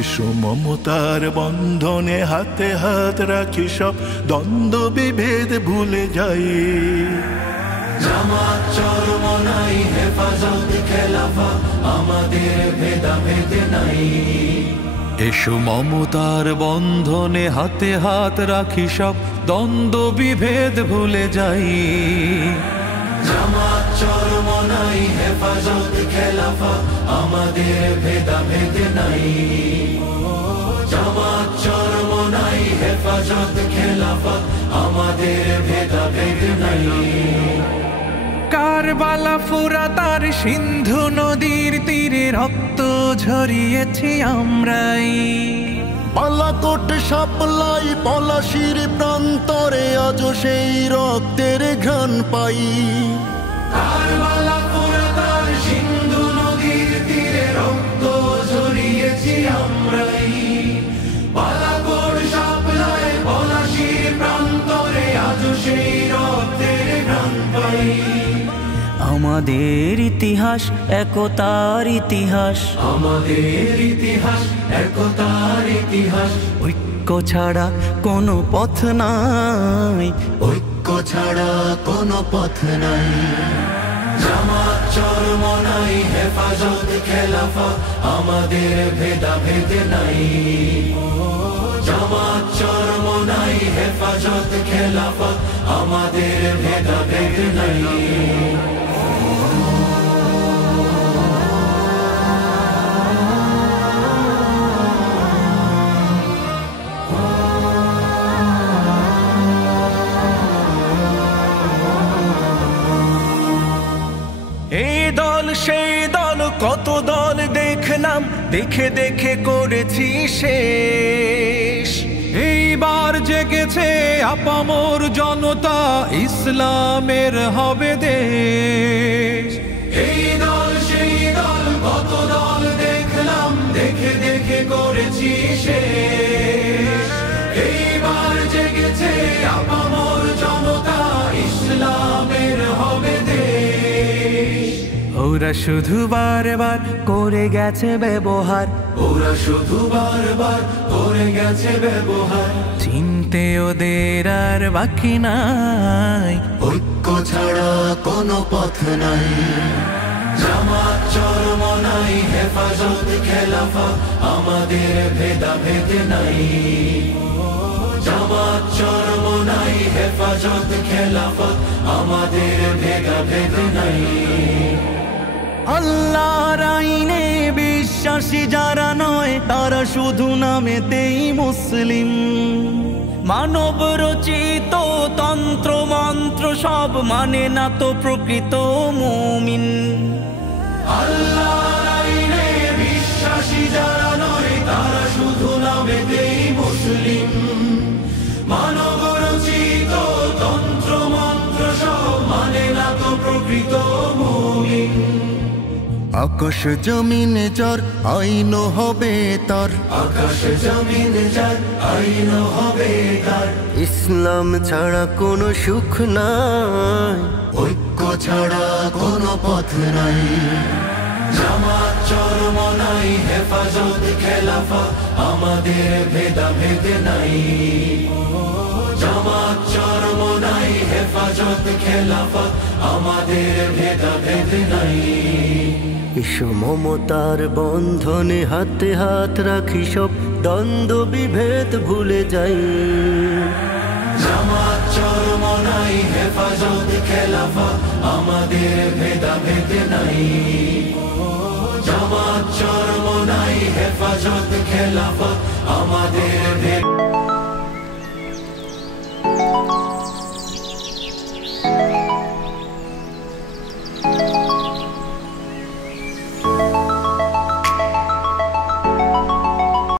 এসো মমতার বন্ধনে হাতে হাত রাখি, সব দ্বন্দ্ব বিভেদ ভুলে যাই। জামাত চরমনাই হেফাজত খেলাফা, আমাদের ভেদাভেদ নাই। এসো মমতার বন্ধনে হাতে হাত রাখি, সব দ্বন্দ্ব বিভেদ ভুলে যাই। জামাত চরমনাই হেফাজত খেলাফা, আমাদের ভেদাভেদ নাই। জামাত চরমনাই হেফাজত খেলাফা, আমাদের ভেদাভেদ নাই। কারবালা ফুরাত আর সিন্ধু নদীর তীরে রক্ত ঝরিয়েছি আমরাই। বালাকোট সাপলাই পলাশির প্রান্তরে আজ সেই রক্তের ঘ্রাণ পাই। কারবালা ফুরাত আর সিন্ধু নদীর তীরে রক্ত ঝরিয়েছি আমরাই। বালাকোট সাপলাই পলাশির প্রান্তরে আজ সেই রক্তের ঘ্রাণ পাই। আমাদের ইতিহাস একতার ইতিহাস, আমাদের ইতিহাস একতার ইতিহাস। ঐক্য ছাড়া কোনো পথ নাই, ঐক্য ছাড়া কোনো পথ নাই। জামাত চরমনাই হেফাজত খেলাফা, আমাদের ভেদাভেদ নাই। জামাত চরমনাই হেফাজত খেলাফা, আমাদের ভেদাভেদ নাই। এই দল সেই দল কত দল দেখলাম, দেখে দেখে করেছি শেষ। এইবার জেগেছে আপামর জনতা, ইসলামের হবে দেশ। এই দল সেই দল কত দল দেখলাম, দেখে দেখে করেছি শেষ। এইবার জেগেছে আপামর জনতা, ইসলামের হবে দেশ। ওরা শুধু বারবার করে গেছে ব্যবহার, ওরা শুধু বারবার করে গেছে ব্যবহার। চিনতে ওদের আর বাকি নাই, ঐক্য ছাড়া কোনো পথ নাই। জামাত চরমনাই হেফাজত খেলাফা, আমাদের ভেদাভেদ নাই। জামাত চরমনাই হেফাজত খেলাফা, আমাদের ভেদাভেদ নাই। আল্লাহর আইনে বিশ্বাসী যারা নয়, তারা শুধু নামেতেই মুসলিম। মানব রচিত তন্ত্র মন্ত্র সব মানে না তো প্রকৃত মুমিন। আল্লাহর আইনে বিশ্বাসী যারা নয়, তারা শুধু নামেতেই মুসলিম। মানব রচিত তন্ত্র মন্ত্র সব মানে না তো প্রকৃত মুমিন। আকাশ জমিন যার আইন হবে তার, আকাশ জমিন যার আইন হবে তার। ইসলাম ছাড়া কোনো সুখ নাই, ঐক্য ছাড়া কোনো পথ নাই। জামাত চরমনাই হেফাজত খেলাফা, আমাদের ভেদাভেদ নাই। জামাত চরমনাই হেফাজত খেলাফা, আমাদের ভেদাভেদ নাই। এসো মমতার বন্ধনে হাতে হাত রাখি, সব দ্বন্দ্ব বিভেদ ভুলে যাই। জামাত চরমনাই হেফাজত খেলাফা, আমাদের ভেদাভেদ নাই। জামাত চরমনাই হেফাজত খেলাফা, আমাদের